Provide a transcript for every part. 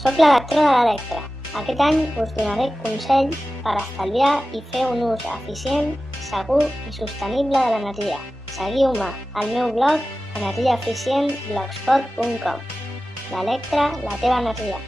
Soc l'electró de l'Electra. Aquest any us donaré consells per estalviar i fer un ús eficient, segur i sostenible de l'energia. Seguiu-me al meu blog energiaeficient.blogspot.com. L'Electra, la teva energia.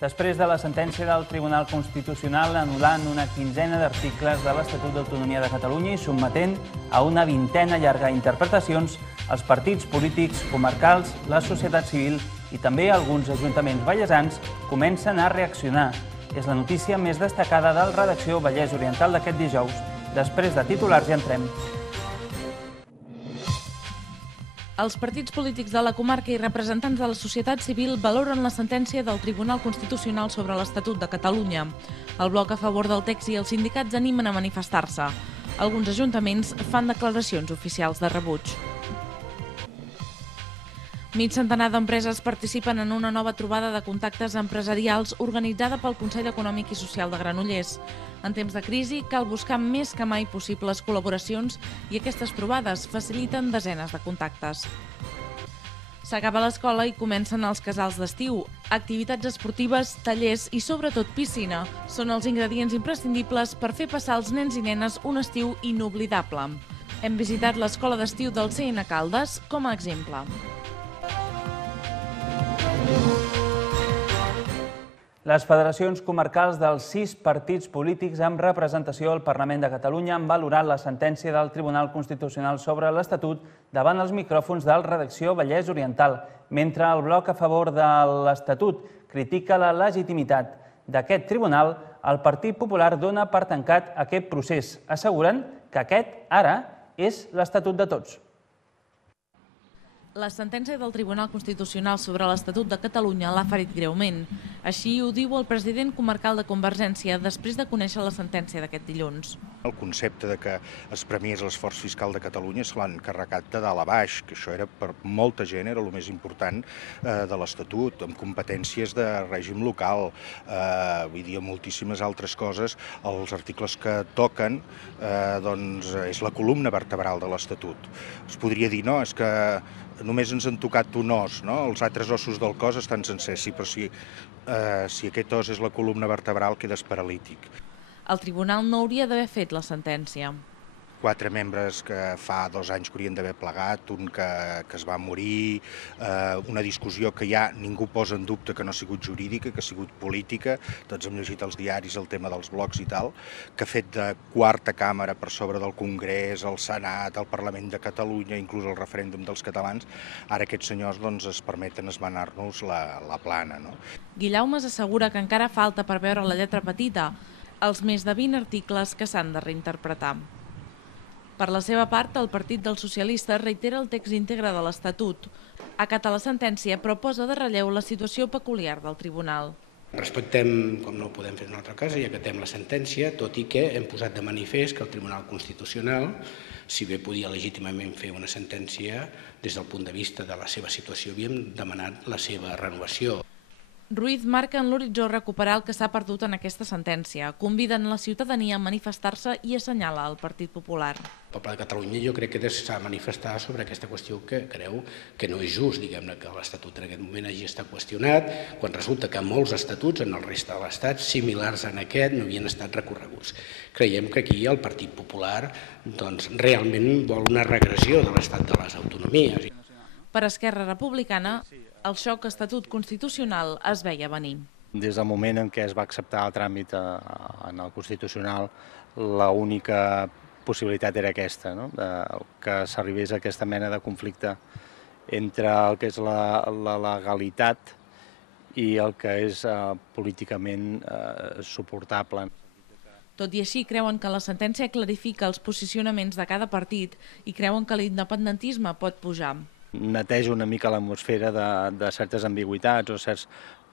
Després de la sentència del Tribunal Constitucional anul·lant una quinzena d'articles de l'Estatut d'Autonomia de Catalunya i sotmetent a una vintena llarga d'interpretacions, els partits polítics comarcals, la societat civil i també alguns ajuntaments vallesans comencen a reaccionar. És la notícia més destacada del Redacció Vallès Oriental d'aquest dijous. Després de titulars ja entrem. Els partits polítics de la comarca i representants de la societat civil valoren la sentència del Tribunal Constitucional sobre l'Estatut de Catalunya. El bloc a favor del text i els sindicats animen a manifestar-se. Alguns ajuntaments fan declaracions oficials de rebuig. Mig centenar d'empreses participen en una nova trobada de contactes empresarials organitzada pel Consell Econòmic i Social de Granollers. En temps de crisi cal buscar més que mai possibles col·laboracions i aquestes trobades faciliten desenes de contactes. S'acaba l'escola i comencen els casals d'estiu. Activitats esportives, tallers i sobretot piscina són els ingredients imprescindibles per fer passar als nens i nenes un estiu inoblidable. Hem visitat l'escola d'estiu del CN Caldes com a exemple. Les federacions comarcals dels 6 partits polítics amb representació al Parlament de Catalunya han valorat la sentència del Tribunal Constitucional sobre l'Estatut davant els micròfons del Redacció Vallès Oriental, mentre el bloc a favor de l'Estatut critica la legitimitat d'aquest tribunal, el Partit Popular dona per tancat aquest procés. Asseguren que aquest, ara, és l'Estatut de tots. La sentència del Tribunal Constitucional sobre l'Estatut de Catalunya l'ha ferit greument. Així ho diu el president comarcal de Convergència després de conèixer la sentència d'aquest dilluns. El concepte de que es premiés l'esforç fiscal de Catalunya se l'han carregat de dalt a baix, que això era per molta gent era el més important de l'Estatut, amb competències de règim local, vull dir, moltíssimes altres coses. Els articles que toquen doncs és la columna vertebral de l'Estatut. Es podria dir, no, és que només ens han tocat un os, no? Els altres ossos del cos estan sencers, però si aquest os és la columna vertebral quedes paralític. El tribunal no hauria d'haver fet la sentència. 4 membres que fa 2 anys que haurien d'haver plegat, un que es va morir, una discussió que ja ningú posa en dubte que no ha sigut jurídica, que ha sigut política, tots hem llegit als diaris el tema dels blocs i tal, que ha fet de quarta càmera per sobre del Congrés, el Senat, el Parlament de Catalunya, inclús el referèndum dels catalans, ara aquests senyors es permeten esmenar-nos la plana. Guillaumes assegura que encara falta per veure la lletra petita, els més de 20 articles que s'han de reinterpretar. Per la seva part, el Partit dels Socialistes reitera el text íntegre de l'Estatut. Acata la sentència, però posa de relleu la situació peculiar del tribunal. Respectem, com no ho podem fer en una altra casa, i acatem la sentència, tot i que hem posat de manifest que el Tribunal Constitucional, si bé podia legítimament fer una sentència, des del punt de vista de la seva situació havíem demanat la seva renovació. Ruiz marca en l'horitzó recuperar el que s'ha perdut en aquesta sentència. Conviden la ciutadania a manifestar-se i assenyala el Partit Popular. El poble de Catalunya jo crec que s'ha de manifestar sobre aquesta qüestió que creu que no és just, diguem-ne, que l'Estatut en aquest moment hagi estat qüestionat, quan resulta que molts estatuts en el resta de l'Estat, similars a aquest, no havien estat recorreguts. Creiem que aquí el Partit Popular realment vol una regressió de l'Estat de les autonomies. Per Esquerra Republicana, el xoc estatut constitucional es veia venir. Des del moment en què es va acceptar el tràmit en el Constitucional, l'única possibilitat era aquesta, que s'arribés a aquesta mena de conflicte entre el que és la legalitat i el que és políticament suportable. Tot i així, creuen que la sentència clarifica els posicionaments de cada partit i creuen que l'independentisme pot pujar. Neteja una mica l'atmosfera de certes ambigüitats o certs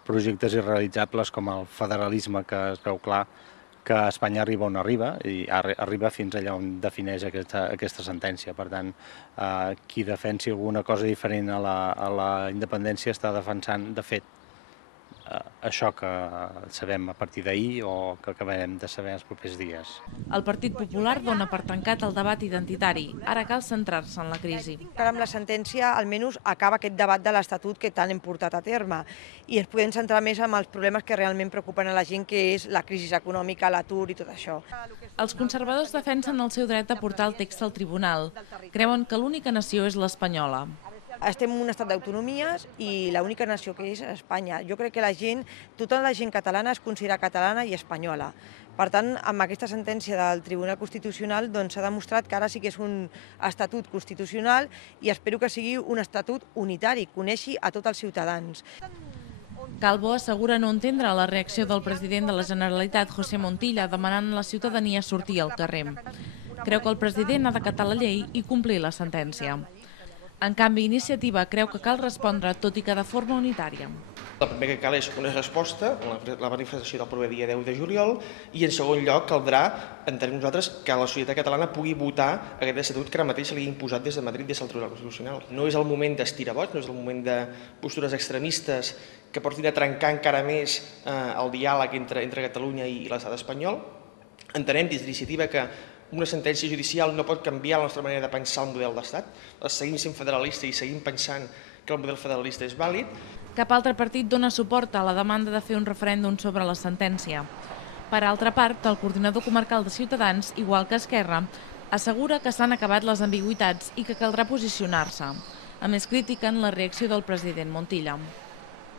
projectes irrealitzables com el federalisme, que es veu clar que Espanya arriba on arriba, i arriba fins allà on defineix aquesta sentència. Per tant, qui defensi alguna cosa diferent a la independència està defensant, de fet, això que sabem a partir d'ahir o que acabarem de saber els propers dies. El Partit Popular dona per tancat el debat identitari. Ara cal centrar-se en la crisi. Ara amb la sentència almenys acaba aquest debat de l'Estatut que tant hem portat a terme i ens podem centrar més en els problemes que realment preocupen a la gent, que és la crisi econòmica, l'atur i tot això. Els conservadors defensen el seu dret a portar el text al tribunal. Creuen que l'única nació és l'espanyola. Estem en un estat d'autonomies i l'única nació que és Espanya. Jo crec que tota la gent catalana es considera catalana i espanyola. Per tant, amb aquesta sentència del Tribunal Constitucional s'ha demostrat que ara sí que és un estatut constitucional i espero que sigui un estatut unitari, coneixi a tots els ciutadans. Calvo assegura no entendre la reacció del president de la Generalitat, José Montilla, demanant a la ciutadania sortir al carrer. Creu que el president ha d'acatar la llei i complir la sentència. En canvi, Iniciativa creu que cal respondre, tot i que de forma unitària. El primer que cal és una resposta, la manifestació del proper dia 10 de juliol, i en segon lloc caldrà, entenem nosaltres, que la societat catalana pugui votar aquest estatut que ara mateix se li ha imposat des de Madrid, des del Tribunal Constitucional. No és el moment d'estirabots, no és el moment de postures extremistes que portin a trencar encara més el diàleg entre Catalunya i l'estat espanyol. Entenem des d'Iniciativa que una sentència judicial no pot canviar la nostra manera de pensar el model d'estat. Seguim sent federalistes i seguim pensant que el model federalista és vàlid. Cap altre partit dona suport a la demanda de fer un referèndum sobre la sentència. Per altra part, el coordinador comarcal de Ciutadans, igual que Esquerra, assegura que s'han acabat les ambigüitats i que caldrà posicionar-se. A més, critiquen la reacció del president Montilla.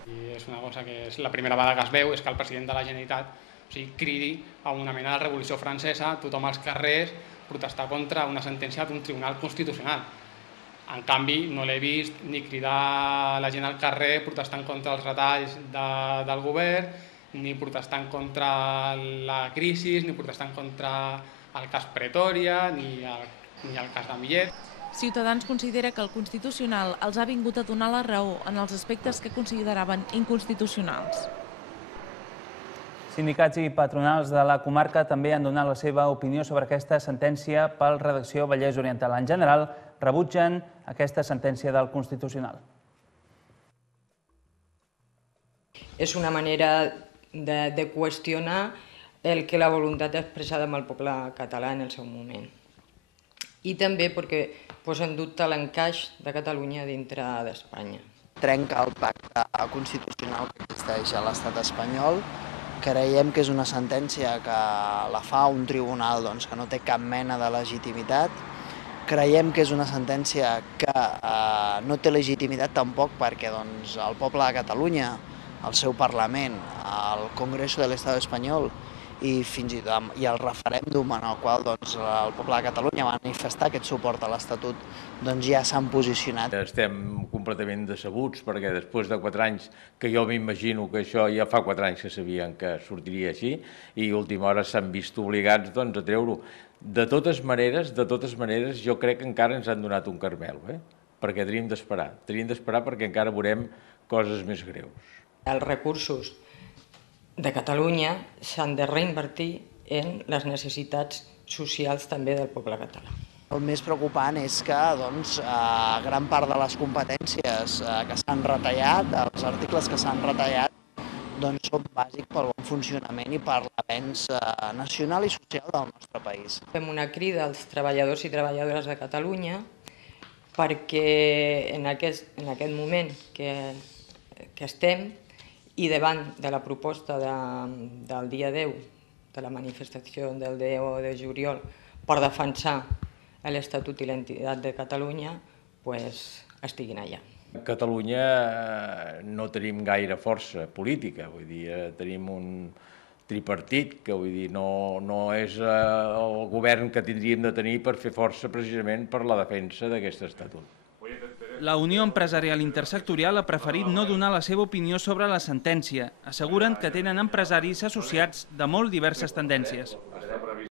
I és una cosa que és la primera vegada que es veu, és que el president de la Generalitat cridi a una mena de revolució francesa, tothom als carrers, protestar contra una sentència d'un tribunal constitucional. En canvi, no l'he vist ni cridar la gent al carrer protestant contra els retalls del govern, ni protestant contra la crisi, ni protestant contra el cas Pretòria, ni el cas de Millet. Ciutadans considera que el Constitucional els ha vingut a donar la raó en els aspectes que consideraven inconstitucionals. Sindicats i patronals de la comarca també han donat la seva opinió sobre aquesta sentència pel Redacció Vallès Oriental. En general, rebutgen aquesta sentència del Constitucional. És una manera de qüestionar el que la voluntat expressada amb el poble català en el seu moment. I també perquè posa en dubte l'encaix de Catalunya dintre d'Espanya. Trenca el pacte constitucional que existeix a l'estat espanyol. Creiem que és una sentència que la fa un tribunal que no té cap mena de legitimitat. Creiem que és una sentència que no té legitimitat tampoc perquè el poble de Catalunya, el seu Parlament, el Congreso de l'Estat espanyol i fins i tot el referèndum en el qual el poble de Catalunya va manifestar aquest suport a l'Estatut, ja s'han posicionat. Estem completament decebuts perquè després de 4 anys, que jo m'imagino que això ja fa 4 anys que sabien que sortiria així, i a última hora s'han vist obligats a treure-ho. De totes maneres, jo crec que encara ens han donat un caramel, perquè tenim d'esperar perquè encara veurem coses més greus. Els recursos de Catalunya s'han de reinvertir en les necessitats socials també del poble català. El més preocupant és que gran part de les competències que s'han retallat, els articles que s'han retallat, són bàsics pel bon funcionament i per l'avenç nacional i social del nostre país. Fem una crida als treballadors i treballadores de Catalunya perquè en aquest moment que estem i davant de la proposta del dia 10, de la manifestació del 10 de juliol, per defensar l'Estatut i l'entitat de Catalunya, estiguin allà. A Catalunya no tenim gaire força política, tenim un tripartit que no és el govern que tindríem de tenir per fer força precisament per la defensa d'aquest estatut. La Unió Empresarial Intersectorial ha preferit no donar la seva opinió sobre la sentència. Asseguren que tenen empresaris associats de molt diverses tendències.